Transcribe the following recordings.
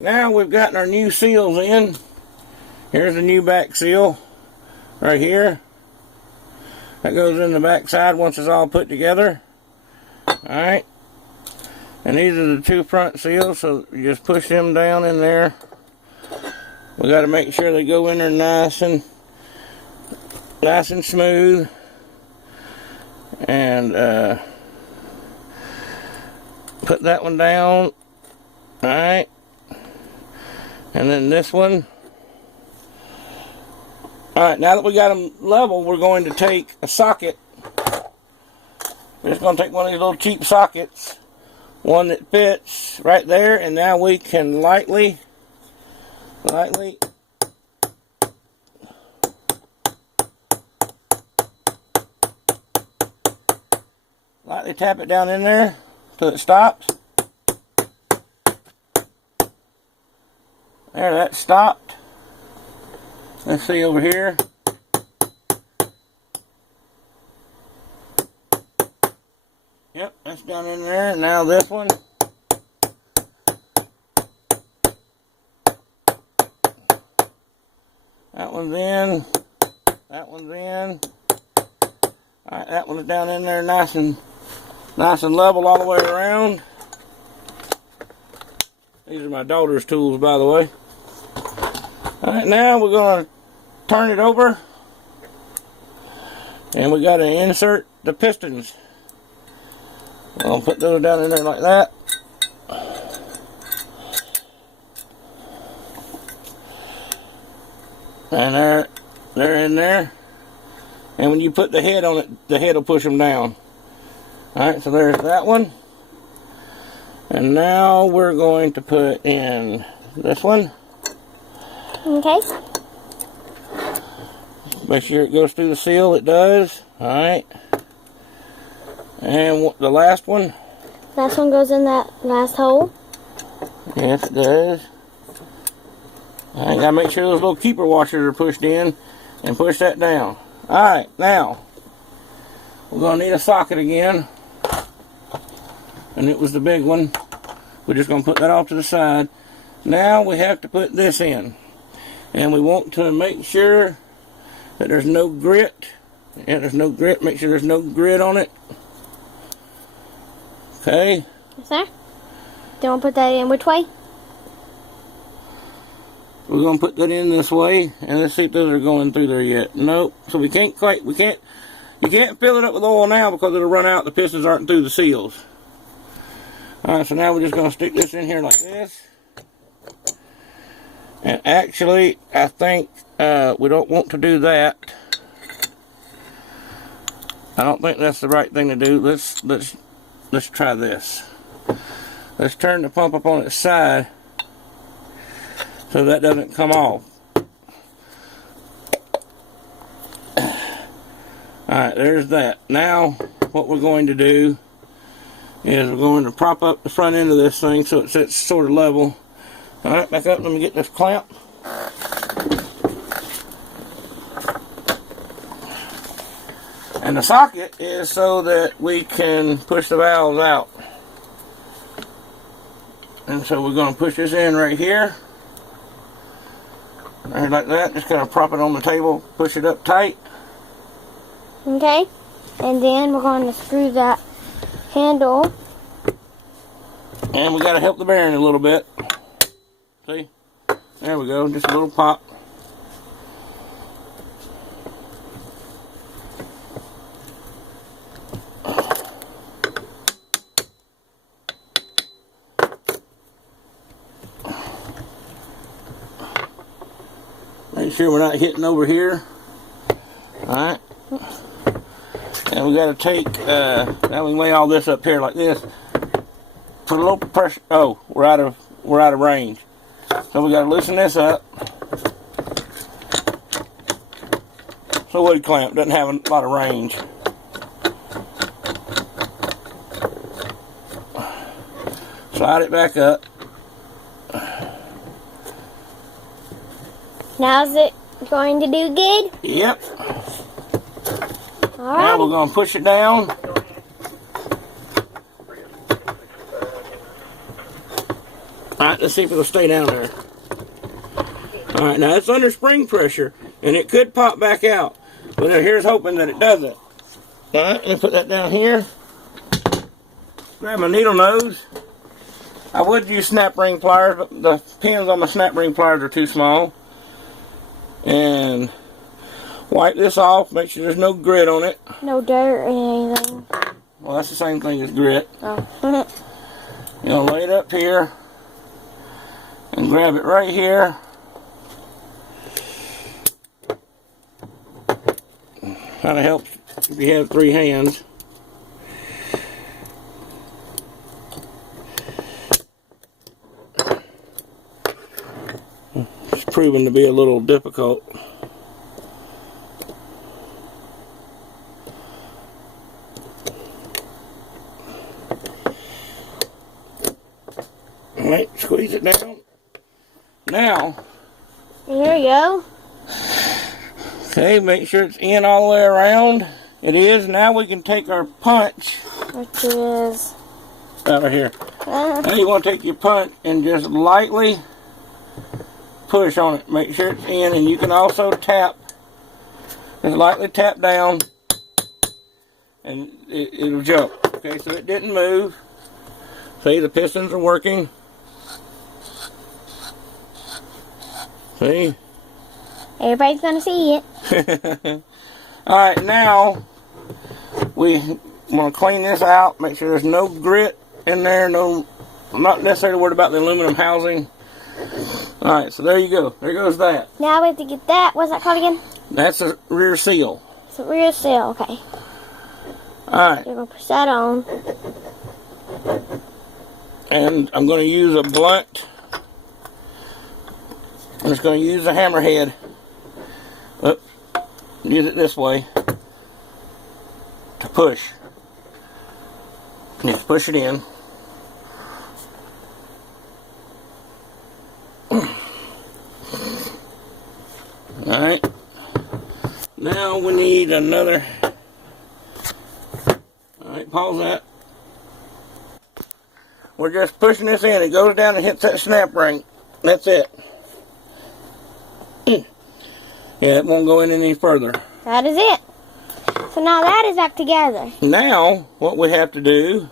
Now we've gotten our new seals in. Here's the new back seal right here. That goes in the back side once it's all put together. Alright. And these are the two front seals, so you just push them down in there. We got to make sure they go in there nice and smooth. And put that one down. Alright. And then this one. Alright, now that we got them level, we're going to take a socket. We're just going to take one of these little cheap sockets. One that fits right there. And now we can lightly tap it down in there till it stops. There, that stopped. Let's see over here. Yep, that's down in there. Now this one. That one's in. That one's in. Alright, that one's down in there nice and level all the way around. These are my daughter's tools, by the way. Alright, now we're going to turn it over. And we got to insert the pistons. I'll put those down in there like that. And they're in there. And when you put the head on it, the head will push them down. Alright, so there's that one. And now we're going to put in this one. Okay. Make sure it goes through the seal. It does. Alright. And the last one. Last one goes in that last hole. Yes, it does. I gotta make sure those little keeper washers are pushed in and push that down. Alright, now we're gonna need a socket again. And it was the big one. We're just going to put that off to the side. Now we have to put this in. And we want to make sure that there's no grit. Yeah, there's no grit. Make sure there's no grit on it. Okay. Yes, sir. Do you want to put that in which way? We're going to put that in this way. And let's see if those are going through there yet. Nope. So you can't fill it up with oil now because it'll run out. The pistons aren't through the seals. Alright, so now we're just going to stick this in here like this. And actually, I think we don't want to do that. I don't think that's the right thing to do. Let's try this. Let's turn the pump up on its side so that doesn't come off. Alright, there's that. Now, what we're going to do is we're going to prop up the front end of this thing so it sits sort of level. Alright, back up. Let me get this clamp. And the socket is so that we can push the valves out. And so we're going to push this in right here. Right like that. Just kind of prop it on the table, push it up tight. Okay. And then we're going to screw that handle. And we got to help the bearing a little bit. See? There we go. Just a little pop. Make sure we're not hitting over here. Alright. And we got to take, now we lay all this up here like this. Put a little pressure. Oh, we're out of range. So we got to loosen this up. So wood clamp doesn't have a lot of range. Slide it back up. Now's it going to do good? Yep. All right. Now we're going to push it down. Alright, let's see if it'll stay down there. Alright, now it's under spring pressure, and it could pop back out. But here's hoping that it doesn't. Alright, let me put that down here. Grab my needle nose. I would use snap ring pliers, but the pins on my snap ring pliers are too small. And wipe this off, make sure there's no grit on it. No dirt or anything. Well, that's the same thing as grit. Oh. You know, lay it up here and grab it right here. Kind of helps if you have 3 hands. It's proven to be a little difficult. Alright, squeeze it down. Now, Here we go. okay, make sure it's in all the way around. It is. Now we can take our punch. Which is... Out of here. Now you want to take your punch and just lightly push on it. Make sure it's in, and you can also tap. Just lightly tap down, and it'll jump. Okay, so it didn't move. See, the pistons are working. See? Everybody's gonna see it. Alright, now we want to clean this out. Make sure there's no grit in there. No, I'm not necessarily worried about the aluminum housing. Alright, so there you go. There goes that. Now we have to get that. What's that called again? That's a rear seal. It's a rear seal. Okay. Alright. You're gonna push that on. And I'm going to use a blunt. I'm just going to use a hammerhead. Oops. Use it this way to push. Just push it in. Alright. Now we need another. Alright, pause that. We're just pushing this in. It goes down and hits that snap ring. That's it. Yeah, it won't go in any further. That is it. So now that is back together. Now, what we have to do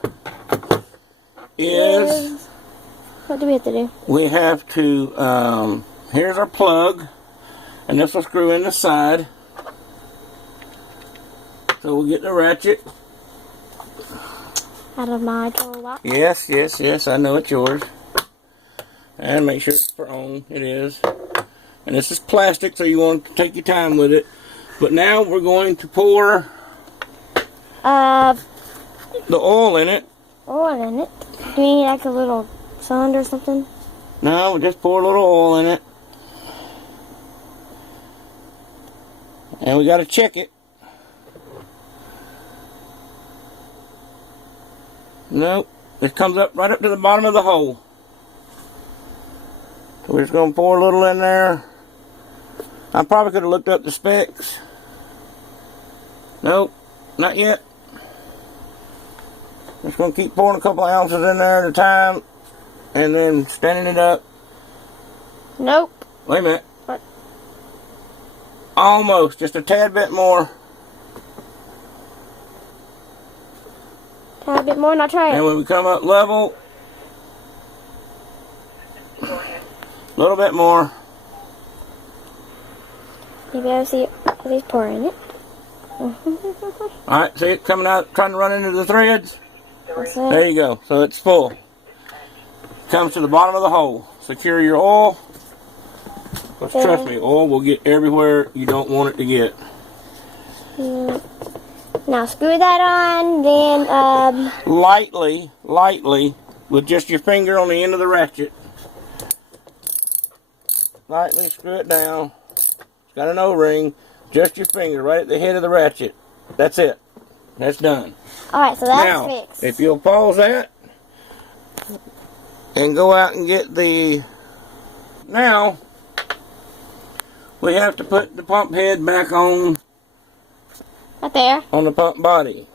is... What do we have to do? We have to... here's our plug. And this will screw in the side. So we'll get the ratchet. Out of my toolbox. Yes, yes, yes. I know it's yours. And make sure it's for on. It is. And this is plastic, so you want to take your time with it. But now we're going to pour the oil in it. Oil in it? Do you need like a little cylinder or something? No, we just pour a little oil in it. And we got to check it. Nope. It comes up right up to the bottom of the hole. So we're just going to pour a little in there. I probably could have looked up the specs. Nope, not yet. Just going to keep pouring a couple ounces in there at a time. And then standing it up. Nope. Wait a minute. What? Almost, just a tad bit more. Try a bit more and I'll try And it. when we come up level, a little bit more. Maybe I'll see it because he's pouring it. Alright, see it coming out, trying to run into the threads? That's There it. you go. So it's full. Comes to the bottom of the hole. Secure your oil. But trust me, oil will get everywhere you don't want it to get. Now screw that on, then Lightly, with just your finger on the end of the ratchet. Lightly screw it down. It's got an O-ring. Just your finger right at the head of the ratchet. That's it. That's done. alright, so that's Now, fixed. if you'll pause that and go out and get the... Now, we have to put the pump head back on Right there. on the pump body.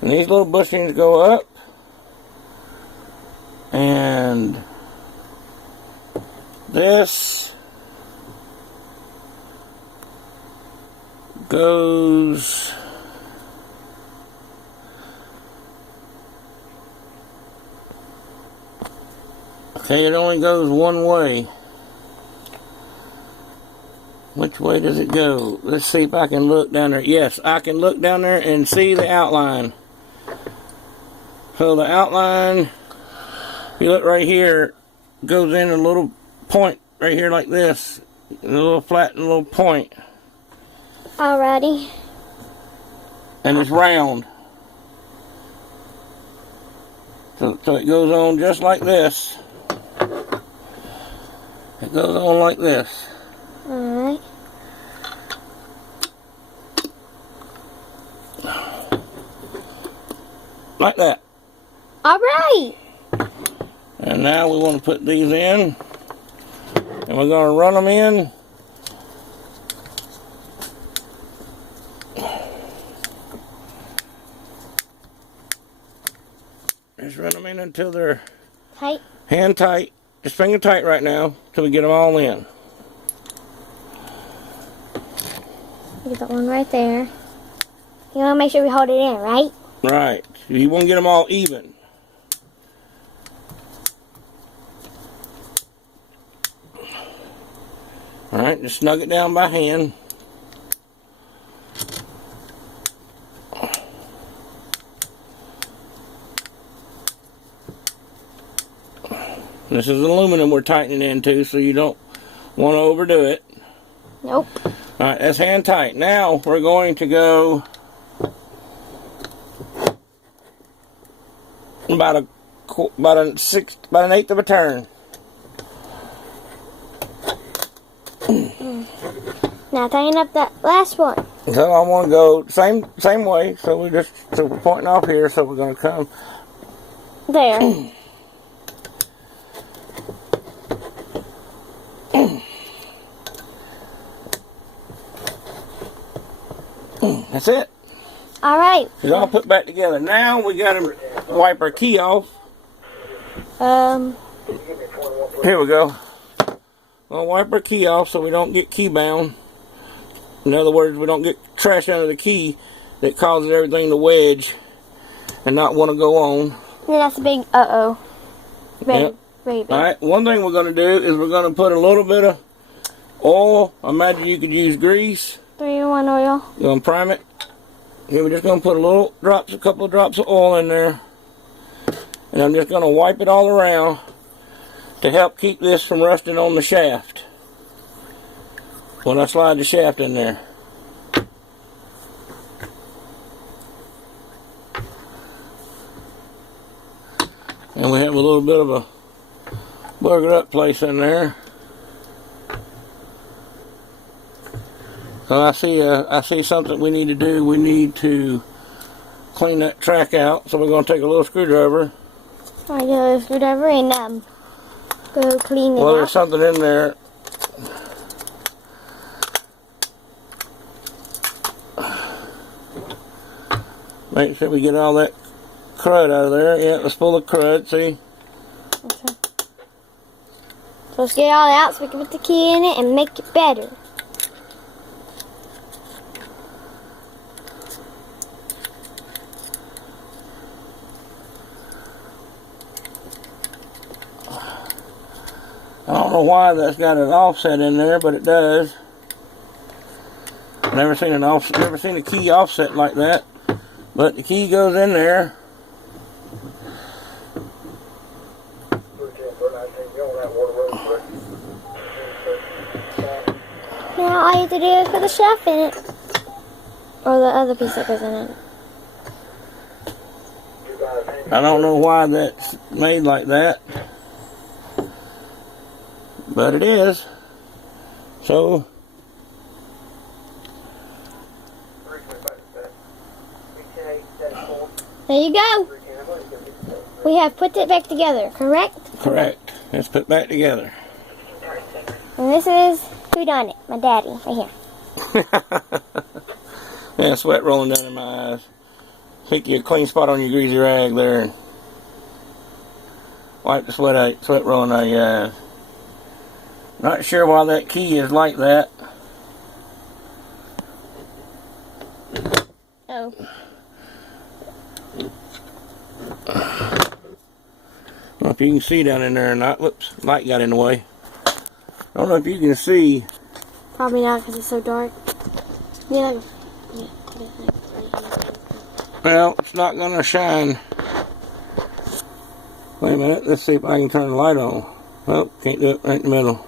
And these little bushings go up. And This goes okay, it only goes one way. Which way does it go? Let's see if I can look down there. Yes, I can look down there and see the outline. So the outline, if you look right here, goes in a little point right here like this. A little flat and a little point. Alrighty. And it's round. So it goes on just like this. It goes on like this. Alright. Like that. Alright. And now we want to put these in. And we're going to run them in. Just run them in until they're Tight. hand tight. Just finger tight right now till we get them all in. You got one right there. You want to make sure we hold it in, right? Right. You want to get them all even. Alright, just snug it down by hand. This is aluminum we're tightening into, so you don't want to overdo it. Nope. Alright, that's hand tight. Now we're going to go about an eighth of a turn. Now tighten up that last one. So I want to go same way. So we're pointing off here. So we're going to come There. That's it. Alright. It's all put back together. Now we got to wipe our key off. Here we go. We'll wipe our key off so we don't get key bound. In other words, we don't get trash under the key that causes everything to wedge and not want to go on. Then that's a big uh-oh. Yep. Very big. Alright, one thing we're going to do is we're going to put a little bit of oil. I imagine you could use grease. 3-in-1 oil. You're going to prime it. Okay, we're just going to put a couple of drops of oil in there. And I'm just going to wipe it all around to help keep this from rusting on the shaft when I slide the shaft in there. And we have a little bit of a buggered up place in there. So I see something we need to do. We need to clean that track out. So we're going to take a little screwdriver. I get a screwdriver and go clean it Well, out. there's something in there. Make sure we get all that crud out of there. Yeah, it's full of crud, see? Okay. So let's get it all out so we can put the key in it and make it better. I don't know why that's got an offset in there, but it does. Never seen a key offset like that. But the key goes in there. Now all you have to do is put the shaft in it. Or the other piece that goes in it. I don't know why that's made like that. But it is. So there you go. We have put it back together, correct? correct. It's put back together. And this is who done it? My daddy, right here. Yeah, sweat rolling down in my eyes. Pick you a clean spot on your greasy rag there and wipe the sweat rolling out of your eyes. Not sure why that key is like that. Oh. I don't know if you can see down in there or not. Whoops, light got in the way. I don't know if you can see. Probably not because it's so dark. Yeah. Well, it's not going to shine. Wait a minute, let's see if I can turn the light on. Oh, can't do it right in the middle.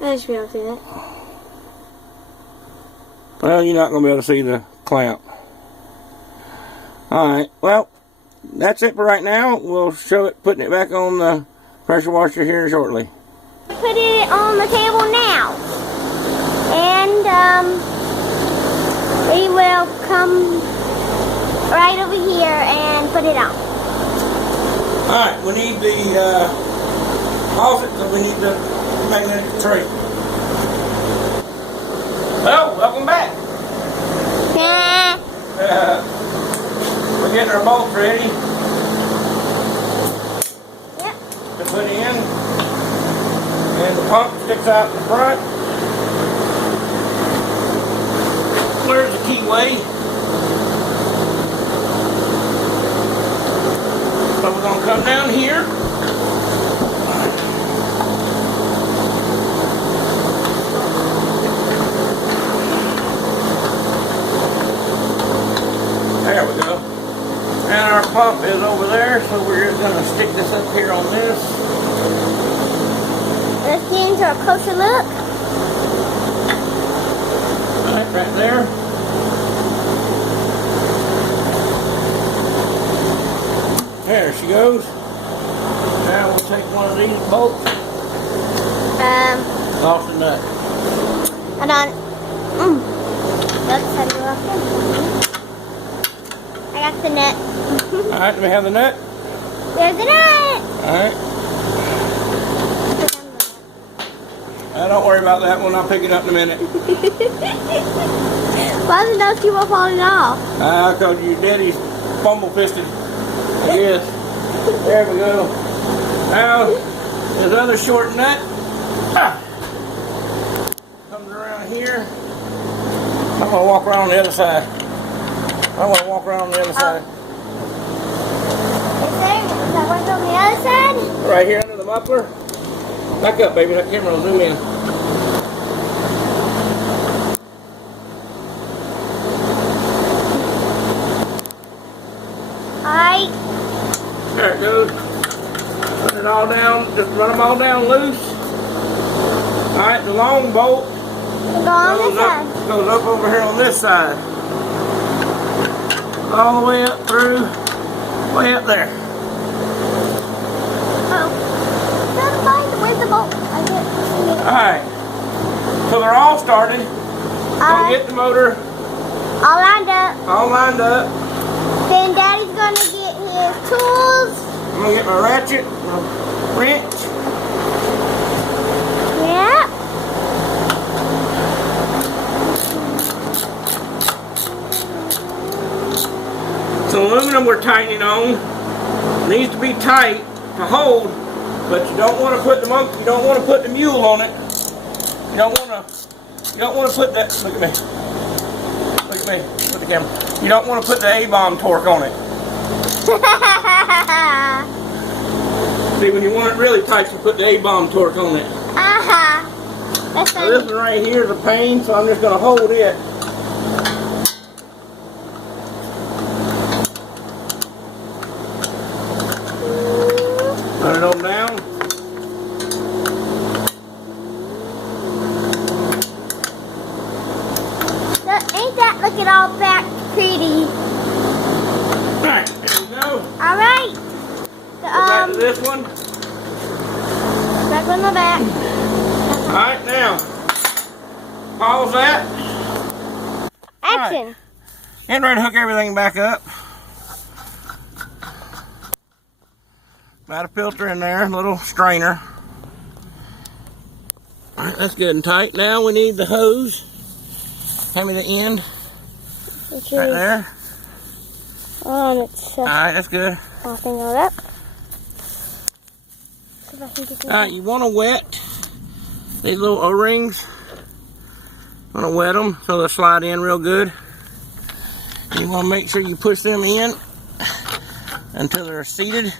I should be able to see that. Well, you're not going to be able to see the clamp. Alright, well, that's it for right now. We'll show it putting it back on the pressure washer here shortly. Put it on the table now. And we will come right over here and put it on. Alright, we need the faucet, so we need the magnetic tray. Well, welcome back. We're getting our bolts ready. Yep. To put in. And the pump sticks out in the front. Where's the keyway? So we're going to come down here. There we go. And our pump is over there, so we're just going to stick this up here on this. Let's get into a closer look. Right there. There she goes. Now we'll take one of these bolts. Off the nut. Hold on. Let's set it off here. I got the nut. Alright, let me have the nut. There's the nut. Alright. Don't worry about that one. I'll pick it up in a minute. Why does the nut keep on falling off? Because your daddy's fumble-fisted, I guess. There we go. Now, this other short nut comes around here. I'm going to walk around on the other side. I want to walk around on the other side. Is that what's on the other side? Right here under the muffler. Back up, baby. That camera will zoom in. Alright. There it goes. Put it all down. Just run them all down loose. Alright, the long bolt goes up over here on this side. All the way up through, way up there. Where's the bolt? Alright. So they're all started. We'll get the motor all lined up. All lined up. Then Daddy's gonna get his tools. I'm gonna get my ratchet, my wrench. Yeah. So aluminum we're tightening on. It needs to be tight to hold, but you don't want to put the mule on it. You don't want to put that. Look at me. Look at me. Look at the camera. You don't want to put the A-bomb torque on it. See, when you want it really tight, you put the A-bomb torque on it. So this one right here is a pain, so I'm just going to hold it. Put it on down. Ain't that looking all back pretty? Alright, there we go. Alright. Back to this one. Back on the back. Alright, now. Pause that. Action. Right. Getting ready to hook everything back up. Got a filter in there, a little strainer. Alright, that's good and tight. Now we need the hose. Hand me the end. Right there. Oh, and it's alright, that's good. Popping it up. So I can get these Alright, you want to wet these little O-rings. You want to wet them so they'll slide in real good. And you want to make sure you push them in until they're seated.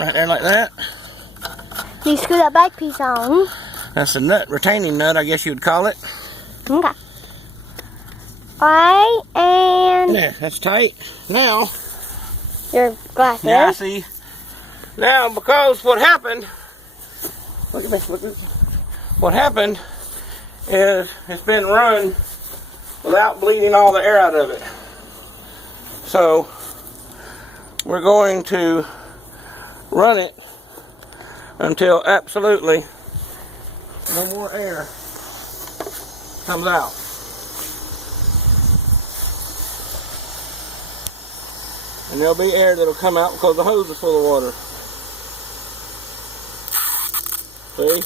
Right there like that. You screw that back piece on. That's a nut, retaining nut, I guess you would call it. Okay. Alright, and Yeah, that's tight. Now, your glasses. yeah, I see. Now, because what happened, look at this, look at this. What happened is it's been run without bleeding all the air out of it. So, we're going to run it until absolutely no more air comes out. And there'll be air that'll come out because the hose is full of water. See?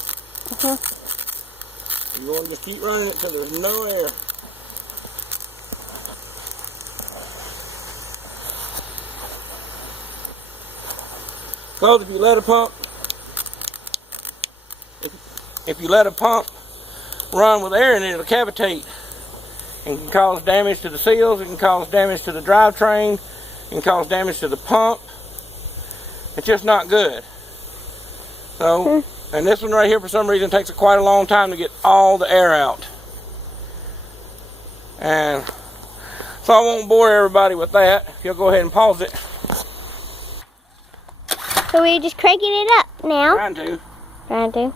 You're going to just keep running it until there's no air. Because if you let a pump run with air in it, it'll cavitate and can cause damage to the seals. It can cause damage to the drivetrain. It can cause damage to the pump. It's just not good. So, and this one right here, for some reason, takes quite a long time to get all the air out. And so I won't bore everybody with that. You'll go ahead and pause it. So we're just cranking it up now. Trying to. Trying to.